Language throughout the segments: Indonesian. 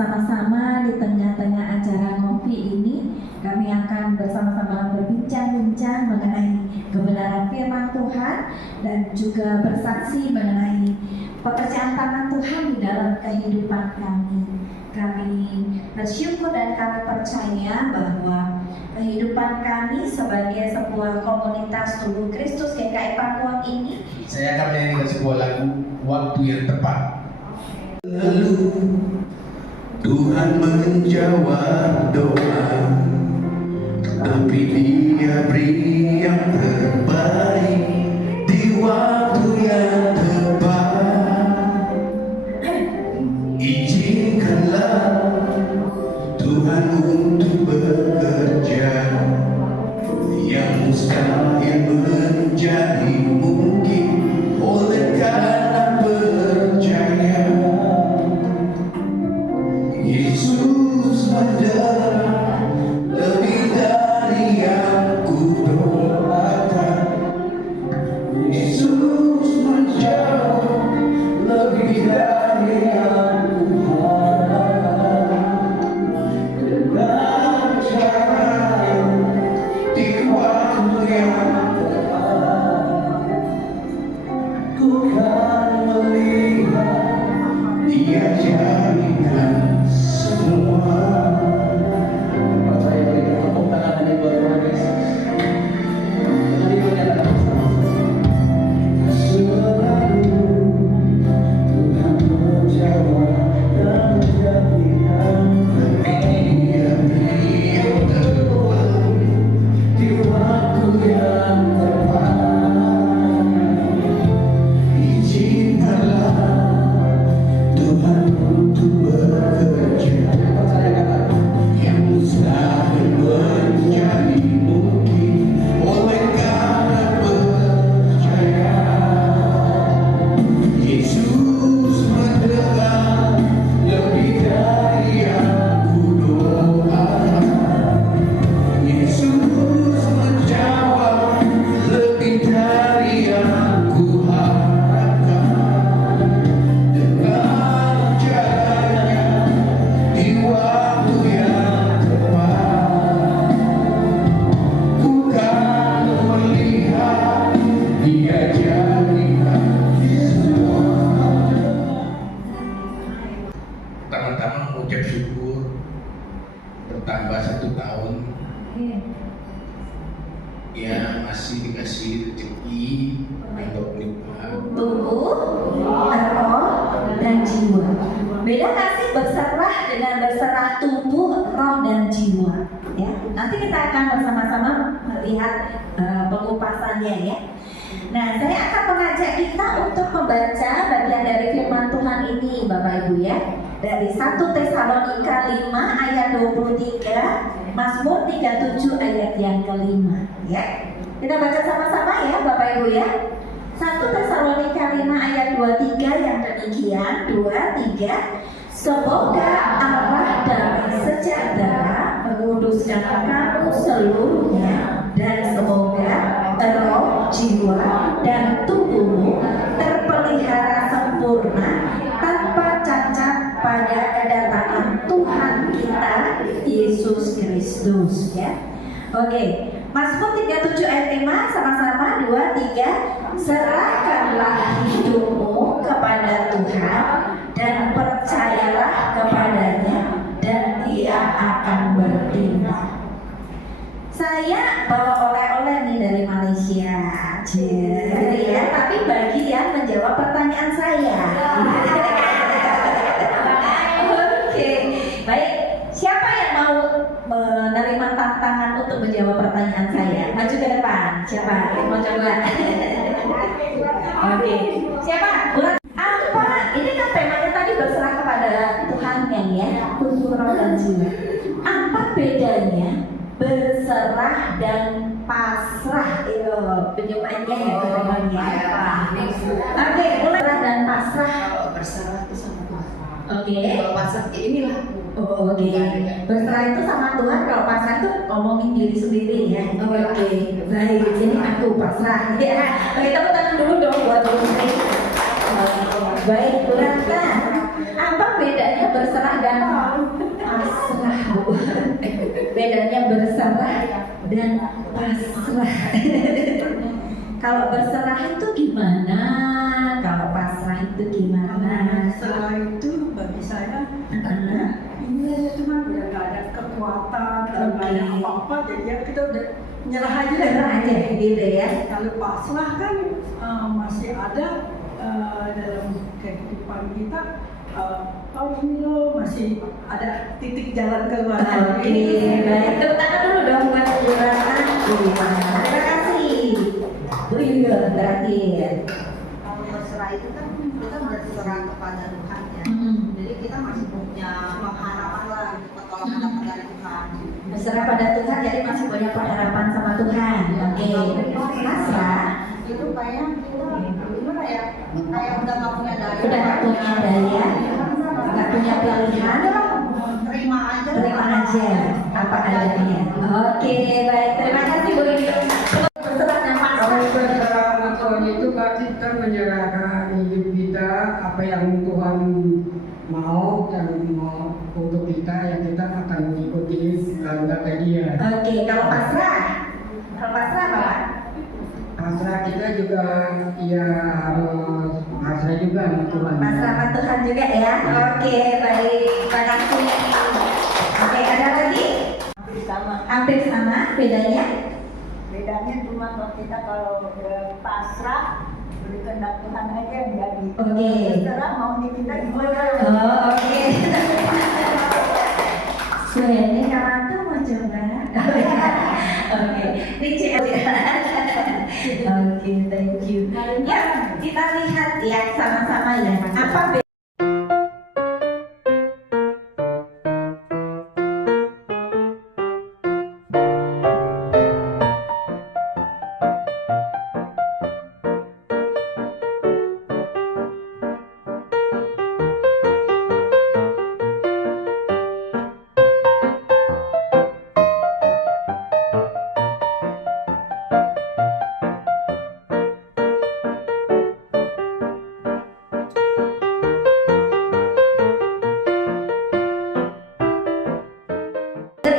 bersama-sama di tengah-tengah acara ngopi ini kami akan bersama-sama berbincang-bincang mengenai kebenaran firman Tuhan dan juga bersaksi mengenai pekerjaan tangan Tuhan di dalam kehidupan kami. Kami bersyukur dan kami percaya bahwa kehidupan kami sebagai sebuah komunitas tubuh Kristus GKI Pakuang ini, saya akan menyanyikan sebuah lagu Waktu Yang Tepat. Lalu Tuhan menjawab doa, tapi Dia beri yang terbaik di waktu yang tepat. Izinkanlah Tuhan untuk bekerja, yang mustahil menjadi mungkin oleh karena percaya. Yesus menderita lebih dari yang kudoakan. Yesus menjawab lebih dari yang kuharapkan. Dengan cara di waktu yang tepat, ku kan melihat Dia jadikan semua. Percaya diri, tepuk tangan dari buat Tuhan Yesus. Jadi menyatakan selalu Tuhan menjawab dan menjadi yang terbaik di waktu yang tepat. Izinkanlah Tuhan untuk bekerja, yang mustahil menjadi mungkin oleh karena percaya. Yesus menderita lebih dari yang kudoakan. Yesus menjawab lebih dari yang kuharapkan. Dengan caranya di waktu yang tepat, ku kan melihat Dia jadikan semua. Pertama-tama mengucap syukur bertambah 1 tahun ya, masih dikasih rezeki untuk berlimpah. tubuh, roh, dan jiwa. Beda nggak sih berserah dengan berserah tubuh, roh, dan jiwa? Ya, nanti kita akan bersama-sama melihat pengupasannya ya. Nah, saya akan mengajak kita untuk membaca bagian dari firman Tuhan ini, Bapak Ibu ya. Dari 1 Tesalonika 5 ayat 23, Mazmur 37 ayat yang kelima ya. Kita baca sama-sama ya Bapak Ibu ya. 1 Tesalonika 5 ayat 23 yang demikian, 2, 3. Semoga Allah damai sejahtera menguduskan kamu seluruhnya, dan semoga roh, jiwa, dan tubuhmu terpelihara sempurna tanpa cacat pada kedatangan Tuhan kita Yesus Kristus ya. Oke, Mazmur 37 ayat 5 sama-sama, 2, 3. Serahkanlah hidupmu kepada Tuhan dan percayalah kepadanya, dan Dia akan bertindak. Saya bawa oleh-oleh nih dari Malaysia, jadi ya. Tapi bagi yang menjawab pertanyaan saya. Oke, baik. Siapa yang mau menerima tantangan untuk menjawab pertanyaan saya? Maju ke depan. Siapa yang mau coba? Oke, siapa? Apa? Ini kan temanya tadi berserah kepada Tuhan kan ya, tubuh, roh, dan jiwa. Apa bedanya berserah dan pasrah? Itu penyumannya ya teman-teman ya. Oke, mulai berserah dan pasrah. Berserah itu sama Tuhan. Oke. Kalau pasrah inilah. Oke. Berserah itu sama Tuhan, kalau pasrah itu ngomongin diri sendiri ya. Oke. Baik, jadi aku pasrah. Ya. Oke, tepuk tangan dulu dong buat Baik, Bu Rata. Apa bedanya berserah dan pasrah, Bu. Bedanya berserah dan pasrah. Kalau berserah itu gimana? Kalau pasrah itu gimana? Setelah itu bagi saya ini cuma udah nggak ada kekuatan, nggak ada apa-apa, jadi ya kita udah nyerah aja. Berserah aja gitu ya. Kalau pasrah kan masih ada dalam kehidupan kita. Oh ini loh masih ada titik jalan keluar. Oke, baik. Tepuk tangan dulu dong buat Bu Ratna. Terima kasih. Bu Yuyun terakhir. Kalau berserah itu kan kita berserah kepada Tuhan ya. Jadi kita masih punya pengharapan lah pertolongan dari Tuhan. Berserah pada Tuhan, jadi masih punya pengharapan sama Tuhan. Oke, pasrah. Itu kayak kita gimana ya? Kayak udah nggak punya daya. Udah nggak punya daya, nggak punya pilihan. Terima aja. Terima aja apa adanya. Oke, baik. Terima kasih Bu Yuyun. Berserah dan Kalau pasrah. berserah sama Tuhan itu berarti kita menyerahkan hidup kita apa yang Tuhan mau dan mau untuk kita yang kita akan mengikuti dalam kata Dia. Oke, kalau pasrah, kalau pasrah apa? Pasrah kita juga ya harus pasrah juga sama Tuhan. Pasrah sama Tuhan juga ya. Oke, baik. Terima kasih. Oke, ada lagi? Sama. Hampir sama, bedanya? Bedanya cuma kalau pasrah beri kehendak Tuhan aja yang jadi. Oke. Terserah maunya kita gimana. Oh, oke. Ini kawan tuh mau coba. Oke, Ricci. Oke, thank you. Ya, kita lihat ya sama-sama ya. Apa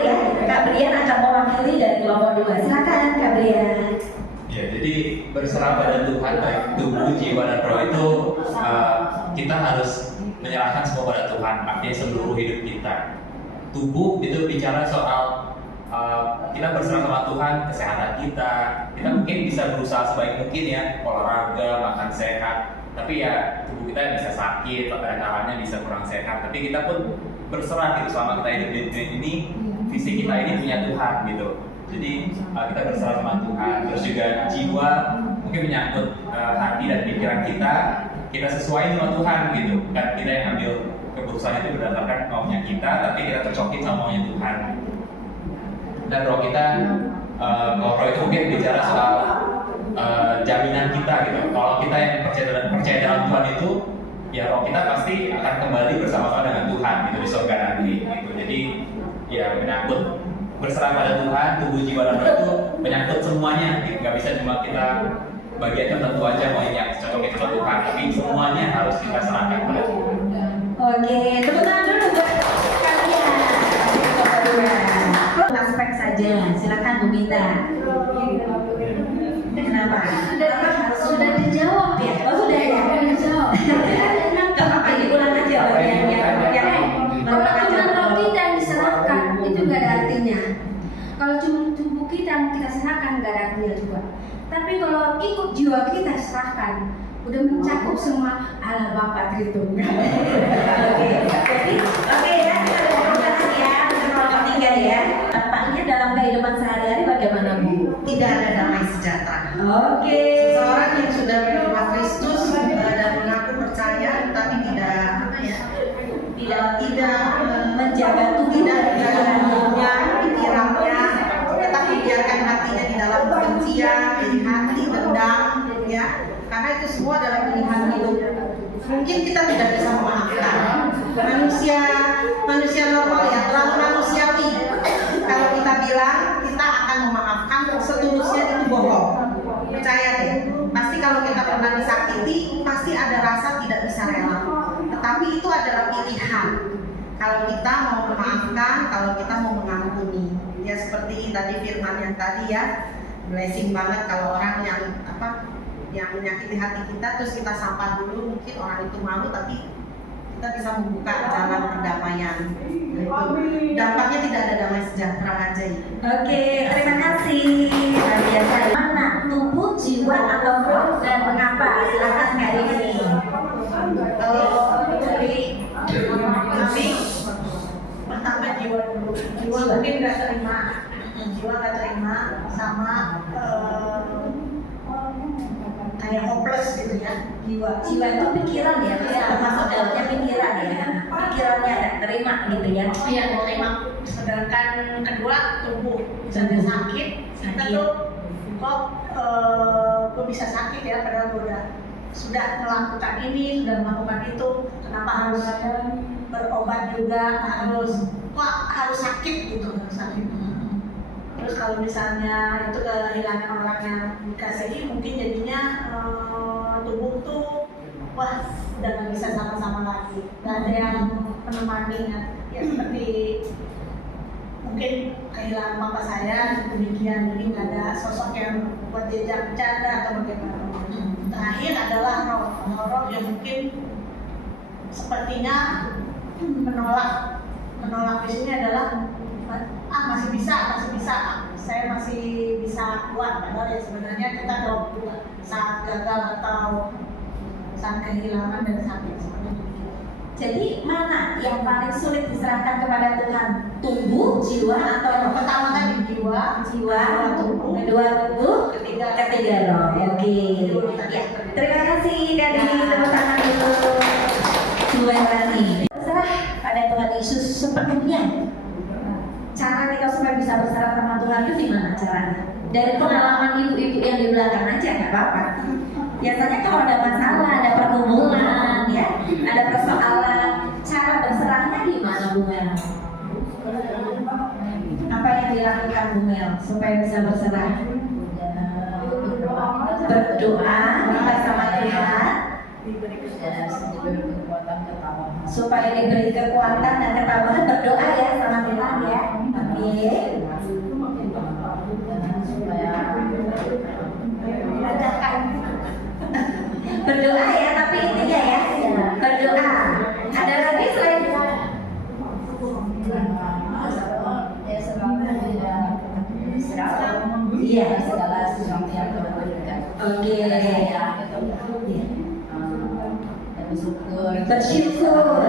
ya, Kak Brian akan mewakili dari kelompok 2. Silakan Kak Brian. Ya, jadi berserah pada Tuhan baik tubuh, jiwa dan roh itu kita harus menyerahkan semua pada Tuhan, artinya seluruh hidup kita. Tubuh itu bicara soal kita berserah sama Tuhan, kesehatan kita. Kita mungkin bisa berusaha sebaik mungkin ya, olahraga, makan sehat. Tapi ya tubuh kita bisa sakit, pada kalanya bisa kurang sehat. Tapi kita pun berserah gitu selama kita hidup di dunia ini, visi kita ini punya Tuhan gitu. Jadi kita berserah sama Tuhan. Terus juga jiwa mungkin menyangkut hati dan pikiran kita sesuai sama Tuhan gitu. Bukan kita yang ambil keputusan itu berdasarkan maunya kita, tapi kita cocokin sama maunya Tuhan. Dan roh kita, kalau roh itu mungkin bicara soal jaminan kita gitu. Kalau kita yang percaya dalam Tuhan itu, ya roh kita pasti akan kembali bersama-sama dengan Tuhan gitu di surga nanti. Gitu. Jadi ya menyangkut berserah pada Tuhan, tubuh, jiwa dan roh itu menyangkut semuanya. Gitu. Gak bisa cuma kita bagian tertentu aja mau yang cocoknya sama Tuhan, tapi semuanya harus kita serahkan pada Tuhan. Oke, tepuk tangan dulu buat kalian. Aspek saja, silakan Bu Mita. Kenapa? Sudah dijawab ya? Oh sudah ya? Sudah dijawab. Gak apa-apa, diulang aja bagian Kalau cuma roh kita yang diserahkan, itu gak ada artinya. Kalau cuma tubuh kita yang kita serahkan, gak ada artinya juga. Tapi kalau ikut jiwa kita serahkan, udah mencakup semua ala Bapa Tritunggal. Oke ya, kita demokrasi ya, kelompok 3 ya. Tampaknya dalam kehidupan sehari-hari bagaimana Bu? Tidak ada damai sejahtera. Oke. Seseorang yang sudah menerima Kristus dan mengaku percaya, tapi tidak menjaga tubuh tidak menjaga tubuhnya, pikirannya, tetapi biarkan hatinya di dalam kebencian, iri hati, dendam, ya. Karena itu semua adalah pilihan hidup. Mungkin kita tidak bisa memaafkan. Manusia normal ya, terlalu manusiawi. Kalau kita bilang kita akan memaafkan, seterusnya itu bohong. Percaya deh. Pasti kalau kita pernah disakiti, pasti ada rasa tidak bisa rela. Tetapi itu adalah pilihan. Kalau kita mau memaafkan dibutuhkan kalau kita mau mengampuni. Ya seperti tadi firman yang tadi ya, blessing banget kalau orang yang menyakiti hati kita terus kita sapa dulu, mungkin orang itu malu tapi kita bisa membuka jalan perdamaian. Itu dampaknya tidak ada damai sejahtera aja ya. Oke, terima kasih. Luar biasa. Mana tubuh, jiwa atau roh dan mengapa? Silakan Kak Dini. Kalau dari kami pertama jiwa dulu. Jiwa mungkin nggak terima, sama kayak hopeless gitu ya. Jiwa itu pikiran ya, termasuk dalamnya pikiran ya. Pikirannya ada terima gitu ya. Iya, terima. Sedangkan kedua tubuh sampai sakit. Kita tuh kok bisa sakit ya, padahal sudah melakukan ini, sudah melakukan itu. Kenapa harus berobat juga, harus sakit gitu, harus sakit. Terus kalau misalnya itu kehilangan orang yang dikasihi, mungkin jadinya tubuh tuh udah gak bisa sama-sama lagi, gak ada yang menemani ya seperti mungkin kehilangan papa saya demikian, jadi gak ada sosok yang buat diajak bercanda atau bagaimana. Terakhir adalah roh yang mungkin sepertinya menolak di sini adalah masih bisa, saya masih bisa kuat, padahal ya sebenarnya kita doa juga saat gagal atau saat kehilangan dan sakit seperti itu. Jadi mana yang paling sulit diserahkan kepada Tuhan? Tubuh, jiwa atau roh? Pertama tadi jiwa, tubuh, kedua tubuh, ketiga roh. Oke. Ya. Terima kasih Kak Dini, tepuk tangan dulu. Juwarani. Berserah pada Tuhan Yesus sepenuhnya. Cara kita supaya bisa berserah sama Tuhan itu gimana caranya? Dari pengalaman ibu-ibu yang di belakang aja nggak apa-apa. Biasanya kalau ada masalah, ada pergumulan, ya, ada persoalan, cara berserahnya gimana Bu Mel? Apa yang dilakukan Bu Mel supaya bisa berserah? Berdoa, minta sama Tuhan, supaya diberi kekuatan dan ketabahan, berdoa ya sama Tuhan ya. Oke. Berdoa ya, tapi intinya ya berdoa. Ada lagi selain iya segala sesuatu yang Tuhan berikan. Oke. Bersyukur,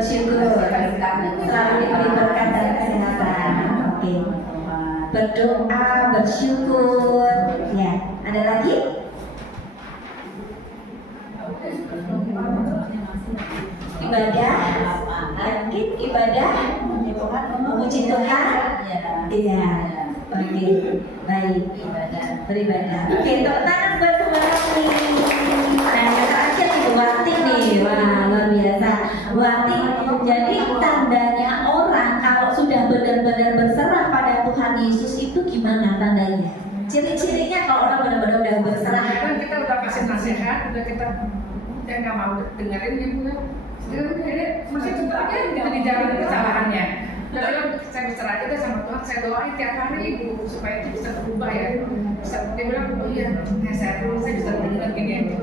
selalu diberi berkat dan kesehatan. Oke. Berdoa, bersyukur. Ya, ada lagi? Ibadah, yakin ibadah, memuji Tuhan. Iya. Oke, baik. Beribadah. Oke, tepuk tangan buat semua nih. Nah, yang terakhir nih Bu Wati nih. Wah, luar biasa. Bu Wati, jadi tandanya orang kalau sudah benar-benar berserah pada Tuhan Yesus itu gimana tandanya? Ciri-cirinya kalau orang benar-benar udah berserah. Kan kita udah kasih nasihat, udah kita nggak mau dengerin gitu kan. Jadi masih tetap aja gitu di jalan kesalahannya. Lalu saya berserah aja sama Tuhan, saya doain tiap hari Ibu supaya itu bisa berubah ya. Bisa dia bilang, oh iya, saya bisa dengar gini.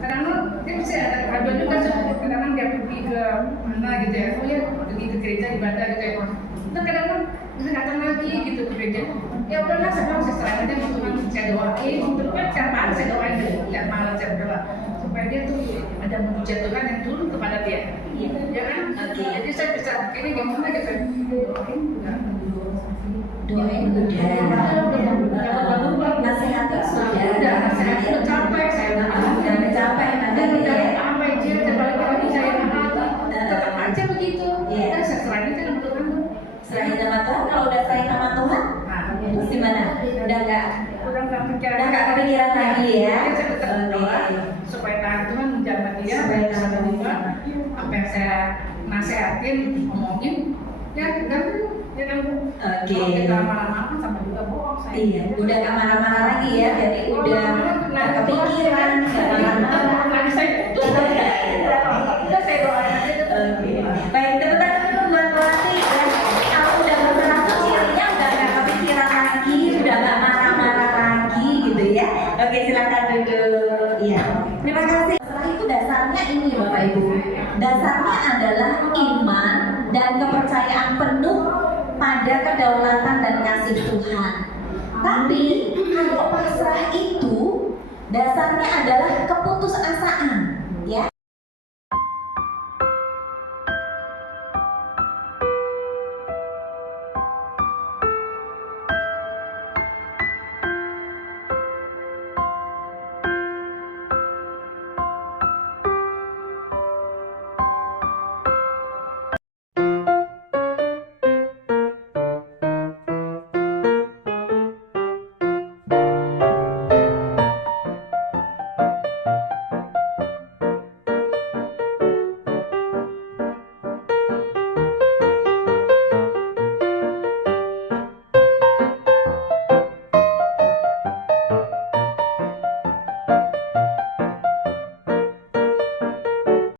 Kadang-kadang dia bisa ada keraguan juga, kadang-kadang dia pergi ke mana gitu ya, oh iya, pergi ke gereja ibadah gitu ya. Nah kadang-kadang dia datang lagi gitu ke gereja. Ya udahlah, saya bilang saya serah aja sama Tuhan, saya doain. Terus kan tiap hari saya doain, tiap malam saya berdoa supaya dia tuh ada mujizat Tuhan yang turun kepada dia. Ya kan? Jadi saya bisa ini gimana gitu. Doain udah, nasihatnya sudah, Saya capek, saya udah capek nanti ya. sampai dia balik lagi saya tetap aja begitu. Dan saya serahin itu sama Tuhan. Serahin sama Tuhan, kalau udah serahin sama Tuhan, terus gimana? Udah nggak kepikiran lagi ya? Saya tetap berdoa supaya tangan Tuhan menjaga dia, supaya Tuhan apa yang saya nasihatin, ngomongin, ya ganggu. Oke. Kalau kita marah-marah kan sama juga bohong saya. Iya, udah gak marah-marah lagi ya, jadi udah gak kepikiran, gak marah-marah. Lagi saya doain aja. Oke. Baik, tepuk tangan dulu buat Wati. dasarnya adalah iman dan kepercayaan penuh pada kedaulatan dan kasih Tuhan. Tapi kalau pasrah itu dasarnya adalah keputusasaan.